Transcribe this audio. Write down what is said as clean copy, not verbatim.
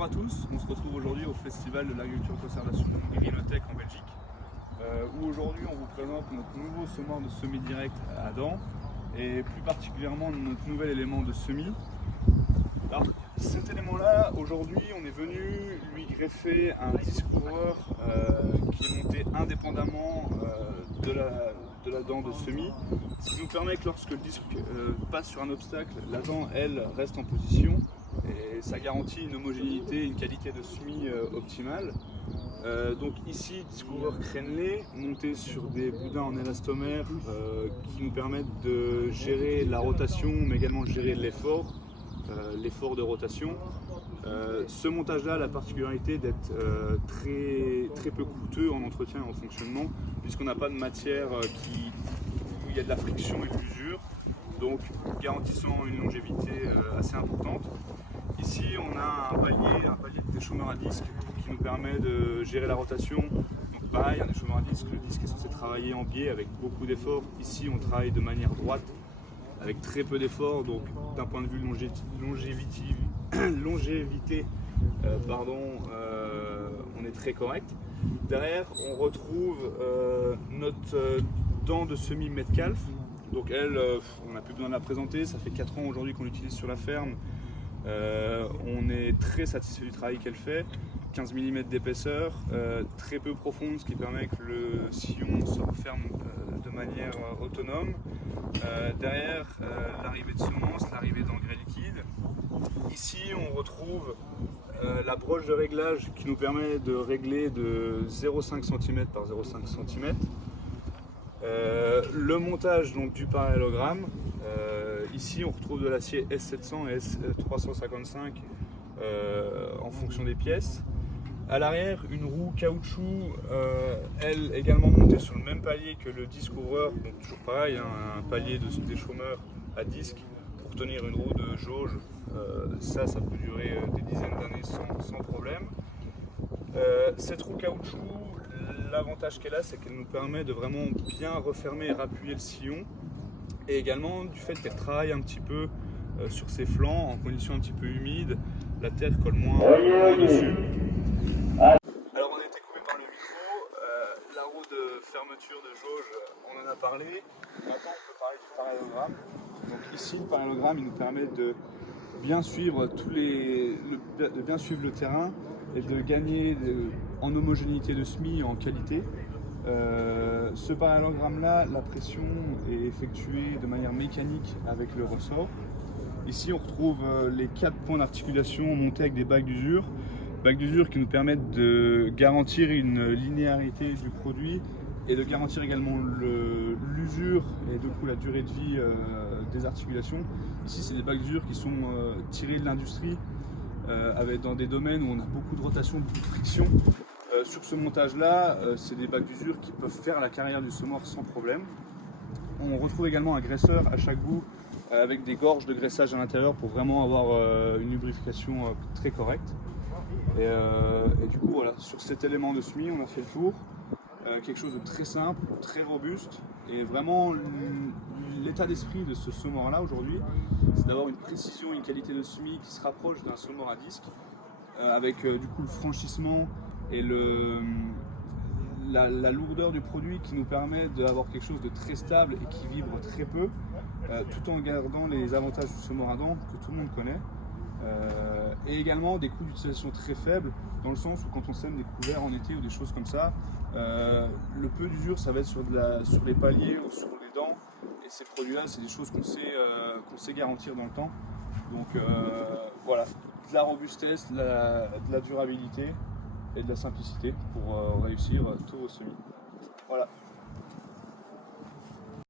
Bonjour à tous, on se retrouve aujourd'hui au Festival de l'Agriculture de Conservation Grinotech en Belgique, où aujourd'hui on vous présente notre nouveau semoir de semis direct à Adam et plus particulièrement notre nouvel élément de semis. Alors, cet élément-là, aujourd'hui, on est venu lui greffer un disque ouvreur qui est monté indépendamment de la dent de semis, ce qui nous permet que lorsque le disque passe sur un obstacle, la dent, elle, reste en position et ça garantit une homogénéité, une qualité de semis optimale. Donc ici, disque ouvreur crénelé, monté sur des boudins en élastomère qui nous permettent de gérer la rotation, mais également de gérer l'effort de rotation. Ce montage-là a la particularité d'être très peu coûteux en entretien et en fonctionnement, puisqu'on n'a pas de matière où il y a de la friction et de l'usure, donc garantissant une longévité assez importante. Ici, on a un palier de déchômeur à disque qui nous permet de gérer la rotation. Donc pareil, un déchômeur à disque, le disque est censé travailler en biais avec beaucoup d'efforts. Ici, on travaille de manière droite avec très peu d'efforts, donc d'un point de vue longévité, on est très correct. Derrière, on retrouve notre dent de semis Metcalf. Donc elle, on n'a plus besoin de la présenter, ça fait 4 ans aujourd'hui qu'on l'utilise sur la ferme. On est très satisfait du travail qu'elle fait. 15 mm d'épaisseur, très peu profonde, ce qui permet que le sillon se referme de manière autonome. Derrière, l'arrivée de semences, l'arrivée d'engrais liquides. Ici, on retrouve la broche de réglage qui nous permet de régler de 0,5 cm par 0,5 cm. Le montage donc, du parallélogramme. Ici, on retrouve de l'acier S700 et S355 en fonction des pièces. À l'arrière, une roue caoutchouc, elle également montée sur le même palier que le disque ouvreur, donc toujours pareil, hein, un palier de déchômeur à disque pour tenir une roue de jauge. Ça peut durer des dizaines d'années sans problème. Cette roue caoutchouc, l'avantage qu'elle a, c'est qu'elle nous permet de vraiment bien refermer et rappuyer le sillon, et également du fait qu'elle travaille un petit peu sur ses flancs en conditions un petit peu humides, la terre colle moins dessus. Alors on a été coupé par le micro, la roue de fermeture de jauge, on en a parlé. Maintenant on peut parler du parallélogramme. Donc ici le parallélogramme il nous permet de bien suivre le terrain et de gagner en homogénéité de semis et en qualité. Ce parallélogramme là, la pression est effectuée de manière mécanique avec le ressort. Ici on retrouve les 4 points d'articulation montés avec des bagues d'usure. Bagues d'usure qui nous permettent de garantir une linéarité du produit et de garantir également l'usure et du coup la durée de vie des articulations. Ici c'est des bagues d'usure qui sont tirées de l'industrie dans des domaines où on a beaucoup de rotation, beaucoup de friction. Sur ce montage là, c'est des bagues d'usure qui peuvent faire la carrière du semoir sans problème. On retrouve également un graisseur à chaque bout avec des gorges de graissage à l'intérieur pour vraiment avoir une lubrification très correcte. Et du coup voilà, sur cet élément de semis on a fait le tour. Quelque chose de très simple, très robuste, et vraiment l'état d'esprit de ce semoir là aujourd'hui, c'est d'avoir une précision et une qualité de semis qui se rapproche d'un semoir à disque, avec du coup le franchissement et la lourdeur du produit qui nous permet d'avoir quelque chose de très stable et qui vibre très peu, tout en gardant les avantages du semoir à dents que tout le monde connaît. Et également des coûts d'utilisation très faibles, dans le sens où quand on sème des couverts en été ou des choses comme ça, le peu d'usure ça va être sur les paliers ou sur les dents, et ces produits là c'est des choses qu'on sait garantir dans le temps. Donc voilà, de la robustesse, de la durabilité et de la simplicité pour réussir tous vos semis. Voilà.